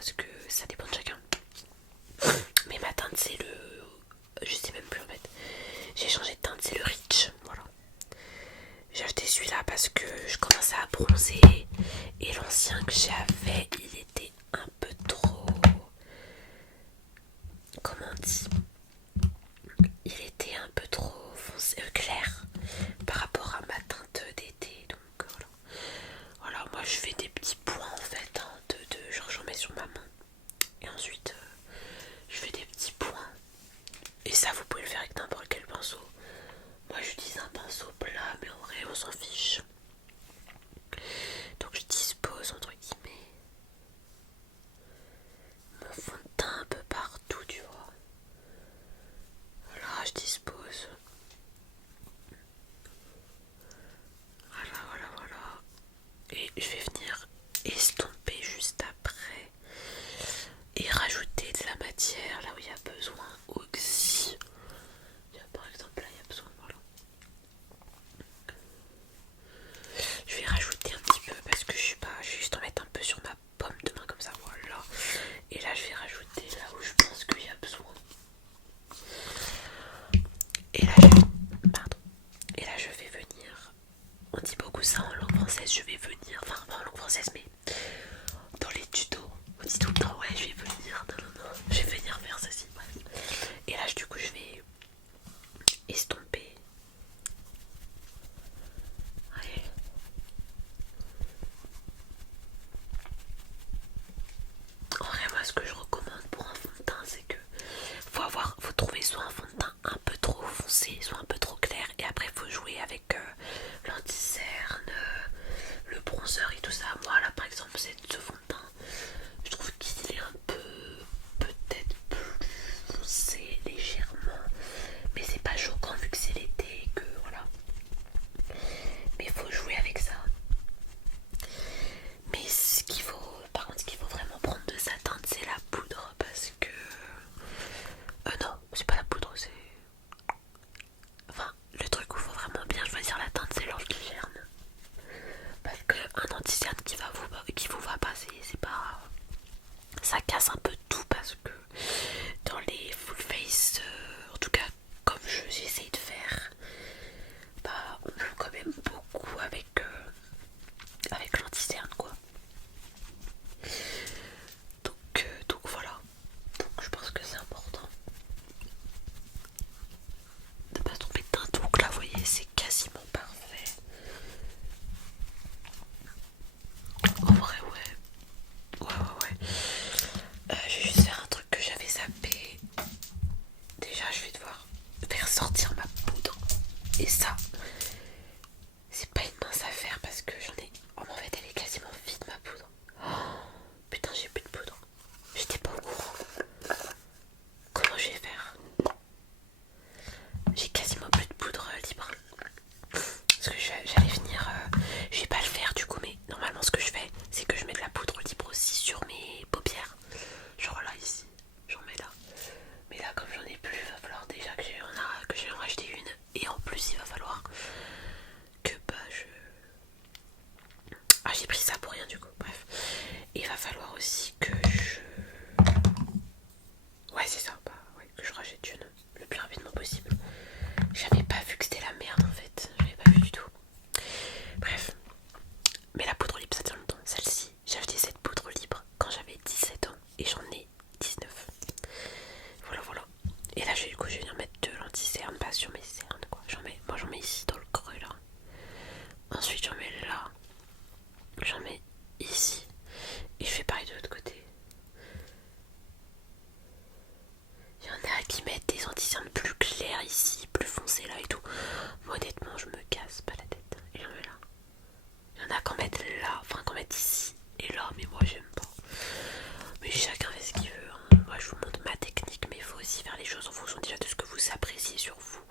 parce que ça dépend de chacun. Mais ma teinte c'est le... Je sais même plus en fait. J'ai changé de teinte, c'est le Rich. Voilà. J'ai acheté celui-là parce que je commençais à bronzer. Et l'ancien que j'avais, il était un peu trop... Comment on dit? Il était un peu trop foncé, clair par rapport à ma teinte d'été. Donc voilà. Voilà, moi je fais des petits points en fait. Hein, genre j'en mets sur ma main. Et ensuite je fais des petits points. Et ça vous pouvez le faire avec n'importe quel pinceau. Moi j'utilise un pinceau plat mais en vrai on s'en fiche. Donc je dispose entre guillemets mon fond de teint un peu partout, tu vois. Voilà, je dispose. Voilà, voilà, voilà. Et je vais venir estomper juste après. Et rajouter de la matière là où il y a besoin aussi. Par exemple là il y a besoin, voilà. Je vais rajouter un petit peu parce que je suis pas, je vais juste en mettre un peu sur ma pomme de main comme ça, voilà. Et là je vais rajouter là où je pense qu'il y a besoin. Et là pardon. Et là je vais venir, on dit beaucoup ça en langue française, je vais venir, enfin pas en langue française mais dans les tutos, on dit tout le temps ouais je vais venir, non non non, je vais venir faire ceci, bref. Et là du coup je vais estomper. Allez. En vrai moi ce que je recommande pour un fond de teint c'est que faut trouver soit un fond de teint un peu trop foncé, soit un peu trop clair, et après faut jouer avec l'anti-cerne, le bronzer et tout ça. Moi là par exemple c'est ce fond de teint, je trouve qu'il est un peu peut-être plus foncé légèrement, mais c'est pas choquant vu que c'est l'été et que voilà. Mais faut jouer avec ça. Mais ce qu'il faut, par contre ce qu'il faut vraiment prendre de sa teinte c'est la poudre, parce que non c'est pas la poudre, c'est... Enfin, le truc où il faut vraiment bien choisir la teinte, c'est l'anti-cerne. Parce qu'un anti-cerne qui vous va passer, c'est pas... Ça casse un peu tout parce que dans les full face, en tout cas comme j'essaye de faire, bah on joue quand même beaucoup avec l'anti-cerne quoi. Donc voilà. Donc je pense que c'est important de pas se tromper de teinte. Donc là vous voyez c'est quasiment parfait. En vrai ouais. Ouais. Je vais juste faire un truc que j'avais zappé. Déjà je vais devoir faire sortir ma poudre. Et ça, c'est pas une mince affaire parce que j'en ai... Oh, en fait elle est quasiment vide ma poudre. Oh, putain j'ai plus de poudre. J'étais pas au courant. Comment je vais faire? J'ai quasiment plus de poudre libre. Parce que j'allais venir... je vais pas le faire du coup, mais normalement ce que je fais c'est que je mets de la poudre libre aussi sur mes paupières. Genre là ici, j'en mets là. Mais là comme j'en ai plus, il va falloir déjà que j'en racheter une. Et en plus il va falloir que bah je... Ah j'ai pris ça pour rien du coup, bref. Il va falloir aussi que je... Ouais c'est ça, bah ouais, que je rachète une le plus rapidement possible. J'avais pas vu que c'était la merde en fait, j'avais pas vu du tout. Bref. Mais la poudre libre ça tient longtemps. Celle-ci, j'ai acheté cette poudre libre quand j'avais 17 ans et j'en ai 19. Voilà. Et là du coup je vais venir mettre de l'anti-cerne, pas sur mes cernes quoi. Moi j'en mets ici dans le creux là. Ensuite j'en mets là. J'en mets ici. Et je fais pareil de l'autre côté. Il y en a qui mettent des anti-cernes plus clairs ici, plus foncés là et tout. Moi honnêtement je me casse pas la tête. Et j'en mets là. Il y en a qui en mettent là, enfin qui en mettent ici et là, mais moi j'aime pas. Mais chacun fait ce qu'il veut. Hein. Moi je vous montre ma technique, mais il faut aussi faire les choses en fonction déjà de ce que vous appréciez sur vous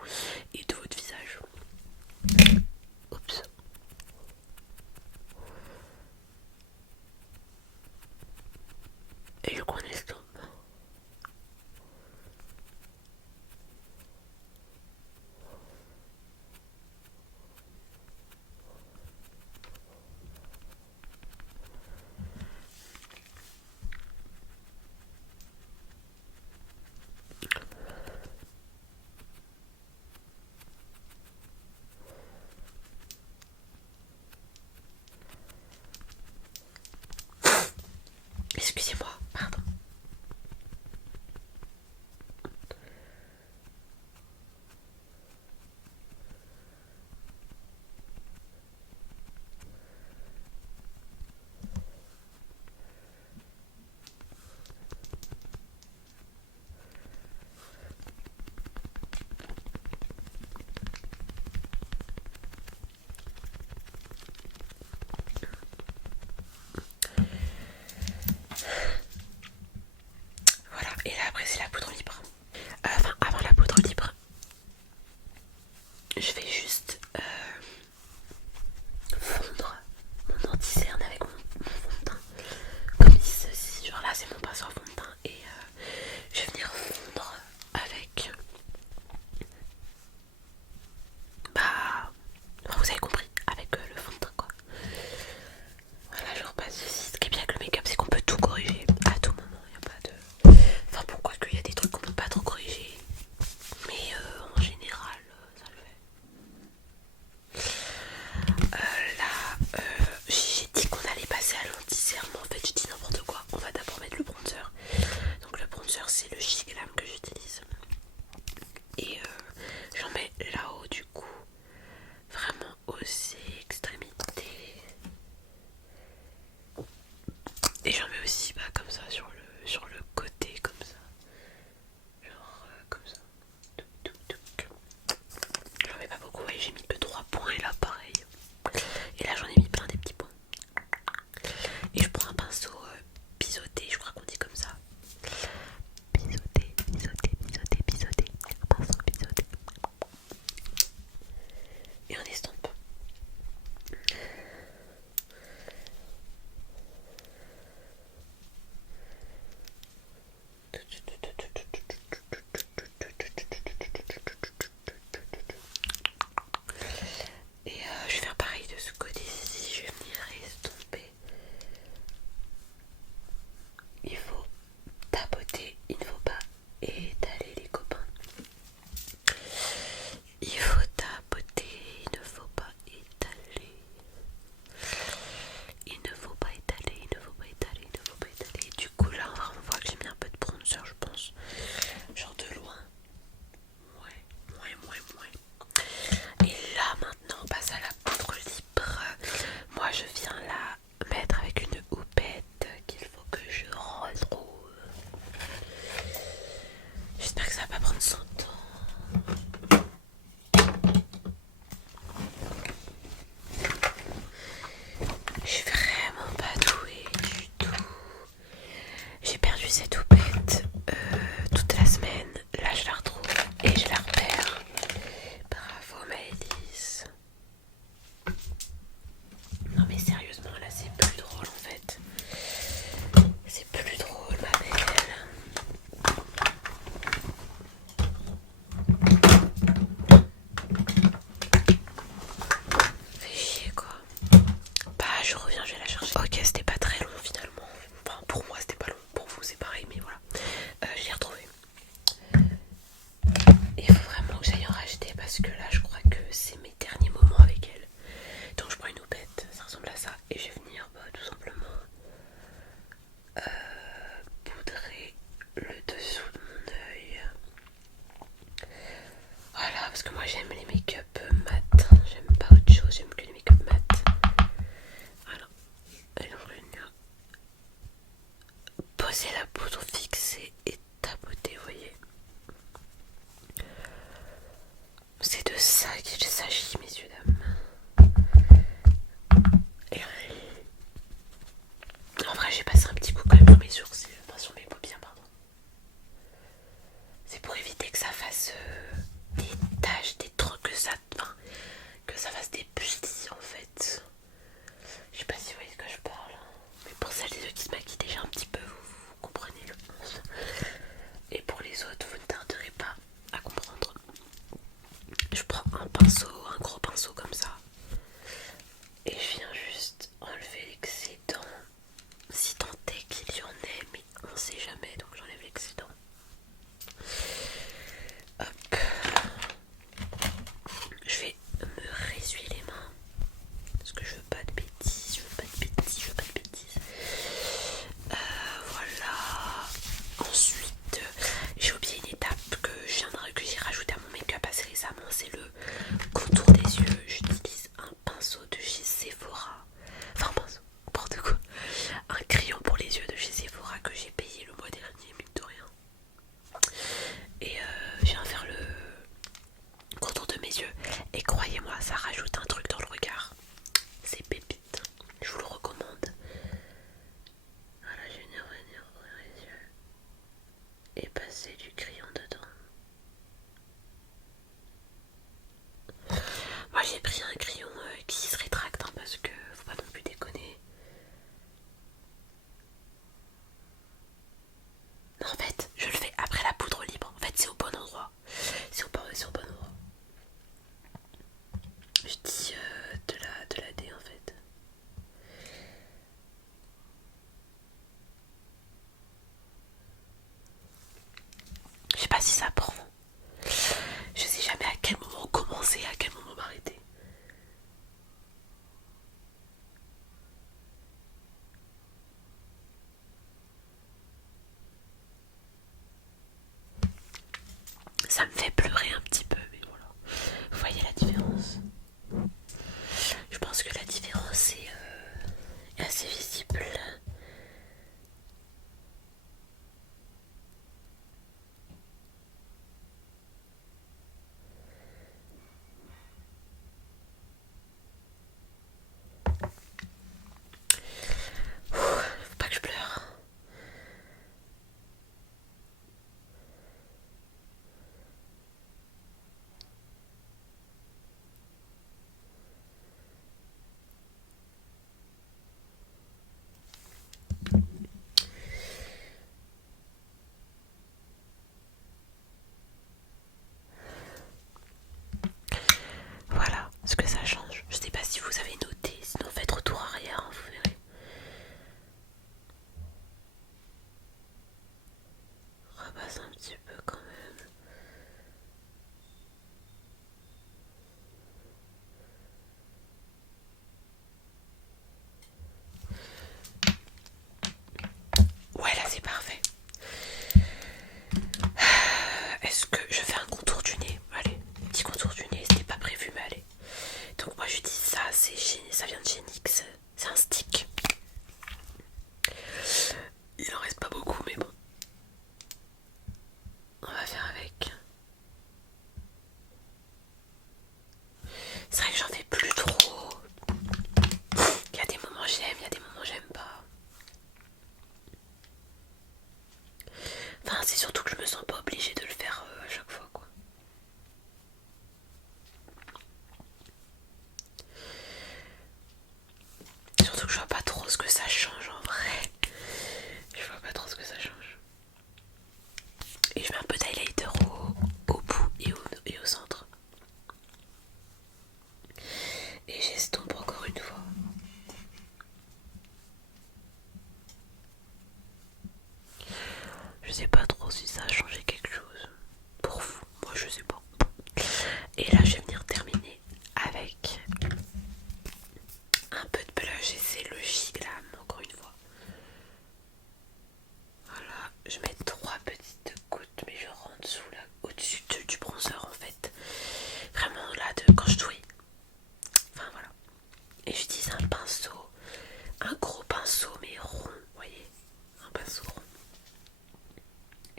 et de votre visage. Oups. Et le coin de l'estomac. que je retrouve. J'espère que ça va pas prendre son temps. Je suis vraiment pas douée du tout. J'ai perdu cette houppette toute la semaine. Là je la retrouve et je la repère. Bravo Maëlys. Non mais sérieusement là c'est plus drôle en fait. C'est plus drôle ma belle. Fais chier quoi. Bah je reviens, je vais la chercher. Ok, c'était pas très long finalement. Enfin pour moi c'était pas long, pour vous c'est pareil mais voilà. Je l'ai retrouvée. Il faut vraiment que j'aille en racheter parce que là je crois que c'est mes derniers moments avec elle. Donc je prends une houppette, ça ressemble à ça. Et je vais venir tout simplement poudrer le dessous de mon œil. Voilà, parce que moi j'aime les make-up mat. J'aime pas autre chose, j'aime que les make-up mat. Voilà. Et donc je vais venir poser la poudre fixée et tapoter, vous voyez. C'est de ça qu'il s'agit, messieurs, dames. Et en vrai, j'ai passé un petit coup quand même sur mes sourcils, enfin sur mes paupières, pardon. C'est pour éviter que ça fasse des taches, des trucs, que ça fasse des plis en fait. Je sais pas si vous voyez ce que je parle. Mais pour celles et ceux qui se maquillent déjà un petit peu, vous comprenez je pense. Et pour les autres, vous ne tarderez pas à comprendre. Je prends un pinceau, un gros pinceau comme ça. Et je viens juste enlever l'excédent. Si tant est qu'il y en ait, mais on sait jamais, donc j'enlève l'excédent. Hop. Je vais me ressuyer les mains. Parce que je veux pas de bêtises, je veux pas de bêtises, je veux pas de bêtises. Voilà. Ensuite, j'ai oublié une étape que j'ai rajouté à mon make-up assez récemment, c'est le contour des yeux. J'utilise un pinceau de chez Sephora. Enfin un pinceau, n'importe quoi. Un crayon pour les yeux de chez Sephora que j'ai payé le mois dernier, mine de rien. Et je viens faire le contour de mes yeux. Et croyez-moi, ça rajoute un truc dans le regard. C'est pépite. Je vous le recommande. Voilà, je vais venir ouvrir les yeux. Et passer du crayon dedans. Moi j'ai pris un crayon qui se rétracte hein, parce que faut pas non plus déconner. Non en fait je le fais après la poudre libre. En fait c'est au bon endroit. C'est au bon endroit. Je dis de la D en fait. Je sais pas si ça prend. Je sais jamais à quel moment commencer, à quel moment m'arrêter. Ça me fait pleurer un petit peu, mais voilà. Vous voyez la différence? Je pense que la différence est assez visible.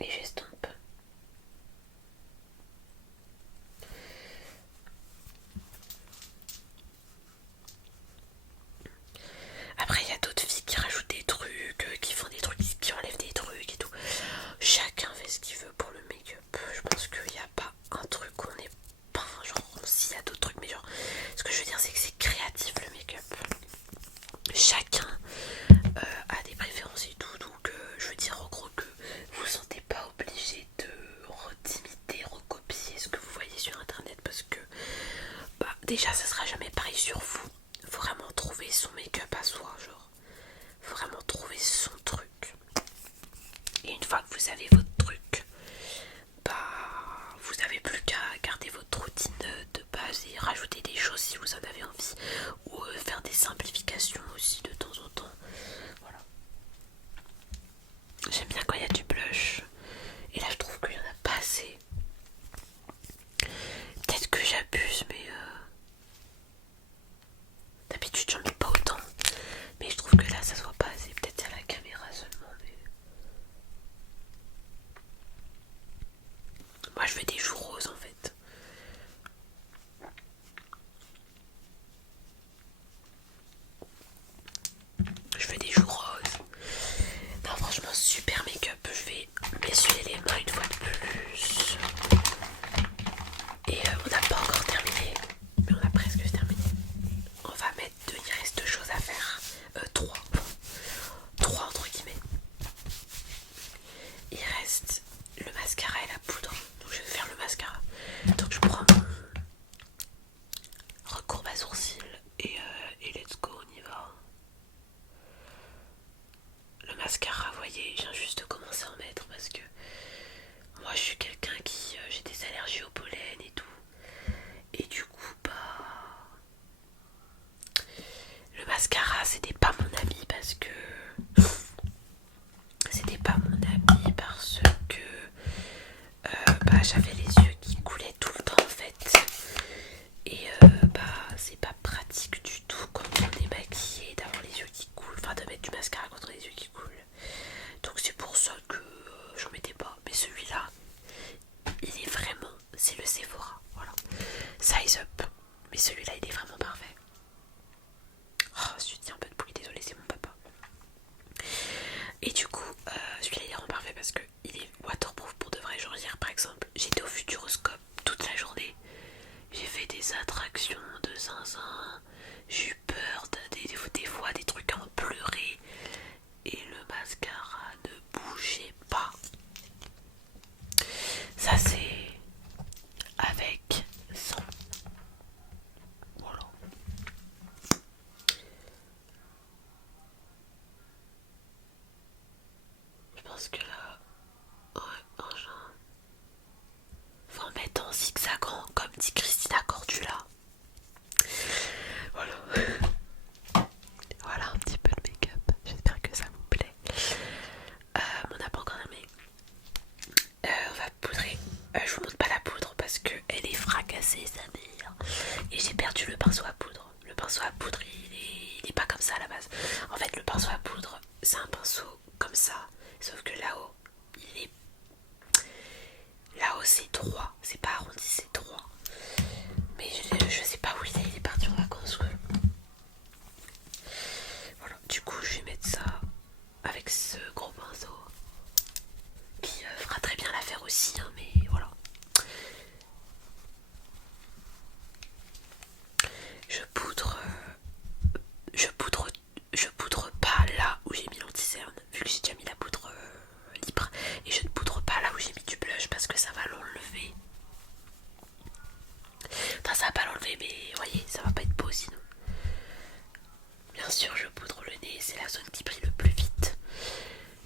et j'estompe. Après, il y a d'autres filles qui rajoutent des trucs, qui font des trucs, qui enlèvent des trucs et tout. Chacun fait ce qu'il veut pour le make-up. Je pense qu'il n'y a pas un truc qu'on est pas. Genre, s'il y a d'autres trucs, mais genre, ce que je veux dire, c'est que c'est créatif le make-up. Chacun a des préférences et tout. Donc, je veux dire en gros que vous ne vous sentez pas obligé de d'imiter, recopier ce que vous voyez sur internet parce que bah, déjà, ça sera jamais pareil sur vous. Faut vraiment trouver son make-up à soi, genre. Faut vraiment trouver son truc. Et une fois que vous avez votre truc, bah vous n'avez plus qu'à garder votre routine de base et rajouter des choses si vous en avez envie. Ou faire des simplifications aussi de temps en temps. Voilà. J'aime bien quand il y a du blush. Et là je trouve qu'il n'y en a pas assez. Peut-être que j'abuse mais d'habitude j'en mets pas autant. Mais je trouve que là ça se voit pas assez. Peut-être à la caméra seulement mais... Moi je veux des joues roses en fait. Je fais des joues roses. Non franchement super make-up. Je vais m'essuyer les mains une fois de plus. Et on n'a pas encore terminé. Mais on a presque terminé. On va mettre deux, il reste deux choses à faire. Trois. Trois entre guillemets. Il reste le mascara et la poudre. Donc je vais faire le mascara. Donc je prends mon recourbe à sourcils et let's go, on y va. Le mascara, vous voyez, je viens juste de commencer à en mettre parce que moi je suis quelqu'un qui... j'ai des allergies au pollen et tout. Et du coup, bah... Le mascara, c'était pas mon ami parce que... C'était pas mon ami parce que... bah j'avais les yeux qui coulaient tout le temps en fait. Et bah c'est pas pratique du tout quand on est maquillé d'avoir les yeux qui coulent. Enfin de mettre du mascara contre les yeux qui coulent. Donc c'est pour ça que j'en mettais pas. Mais celui-là, il est vraiment... C'est le Sephora. Voilà. Size Up. Mais celui-là, il est vraiment parfait. Oh, je dis un peu de bruit, désolé, c'est mon papa. Et du coup, celui-là, il est vraiment parfait parce que il est waterproof pour de vrai. Genre hier, par exemple, j'étais au Futuroscope toute la journée. J'ai fait des attractions de zinzin. J'ai eu peur des fois des trucs à en pleurer. Et le mascara ne bougeait pas. Ça c'est avec 100. Voilà. Je pense que là, ouais, faut en mettre en zigzagant comme dit Christina Cordula. Voilà. Voilà un petit peu le make-up. J'espère que ça vous plaît. On n'a pas encore terminé. On va poudrer. Je vous montre pas la poudre parce que elle est fracassée sa mère. Et j'ai perdu le pinceau à poudre. Le pinceau à poudre il est pas comme ça à la base. En fait le pinceau à poudre c'est un pinceau comme ça. Sauf que là-haut il est... Là-haut c'est droit. C'est pas arrondi, c'est droit. Mais je sais pas où il est parti en vacances quoi. Voilà, du coup je vais mettre ça avec ce gros pinceau qui fera très bien l'affaire aussi hein, mais voilà. Je poudre je poudre pas là où j'ai mis l'anti-cerne vu que j'ai déjà mis la poudre libre et je ne poudre pas là où j'ai mis du blush parce que ça va l'enlever. Enfin ça va pas l'enlever mais voyez ça va pas être beau sinon. Bien sûr je poudre le nez, c'est la zone qui brille le plus vite.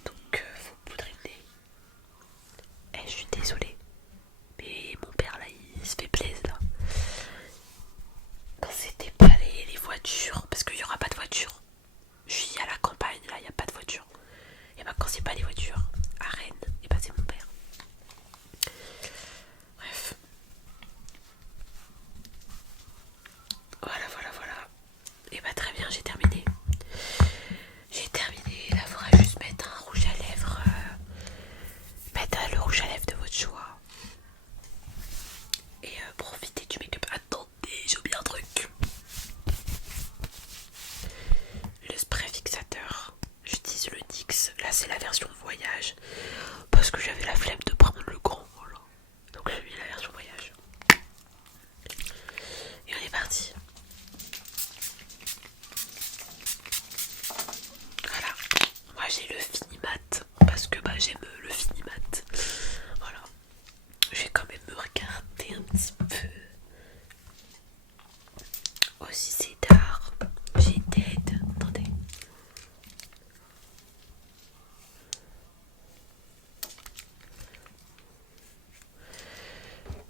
Donc faut poudrer le nez. Eh je suis désolée. Mais mon père là il se fait plaisir là. Quand c'était pas les voitures, parce qu'il y aura pas de voiture. Je suis à la campagne là, il n'y a pas de voiture. Et bah quand c'est pas les voitures, à Rennes, et bah c'est mon père. Bref. Voilà. Et bah très bien, j'ai terminé. J'ai terminé X. Là c'est la version voyage. Parce que j'avais la flemme de prendre le grand. Voilà. Donc j'ai mis la version voyage. Et on est parti. Voilà. Moi j'ai le Finimat. Parce que j'aime le Finimat. Voilà. Je vais quand même me regarder un petit peu. Aussi c'est tard. J'ai dead. Attendez.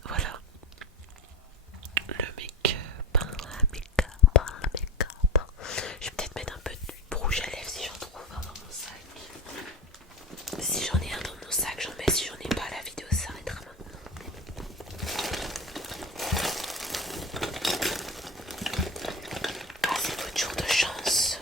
Voilà. Le make-up. Je vais peut-être mettre un peu de rouge à lèvres si j'en trouve un dans mon sac. Si j'en ai un dans mon sac, j'en mets. Si j'en ai pas, la vidéo s'arrêtera maintenant. Ah, c'est votre jour de chance.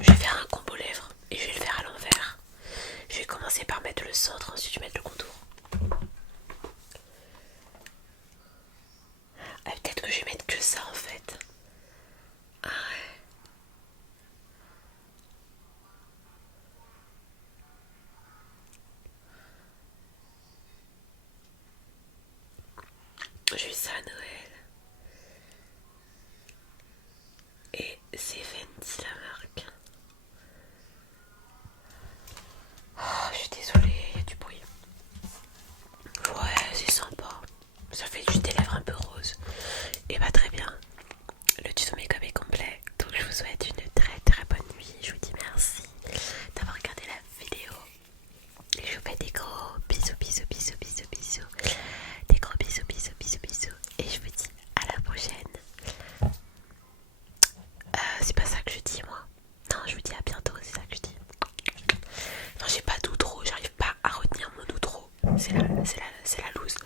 Je vais faire un combo lèvres et je vais le faire à l'envers. Je vais commencer par mettre le centre, ensuite je vais mettre le contour. Ah, peut-être que je vais mettre que ça en fait. Ah ouais. J'ai eu ça à Noël. Et c'est Fenty la marque. Oh, je suis désolée, il y a du bruit. Ouais, c'est sympa. Ça fait juste des lèvres un peu roses. Et bah très bien. Le tuto make-up est complet. Donc je vous souhaite une très très bonne nuit. Je vous dis merci d'avoir regardé la vidéo. Et je vous fais des gros bisous, bisous, bisous, bisous, bisous. Des gros bisous, bisous, bisous, bisous. Et je vous dis à la prochaine. C'est pas ça que je dis moi. Non, je vous dis à bientôt, c'est ça que je dis. Enfin, j'ai pas d'outro, j'arrive pas à retenir mon outro. C'est la loose.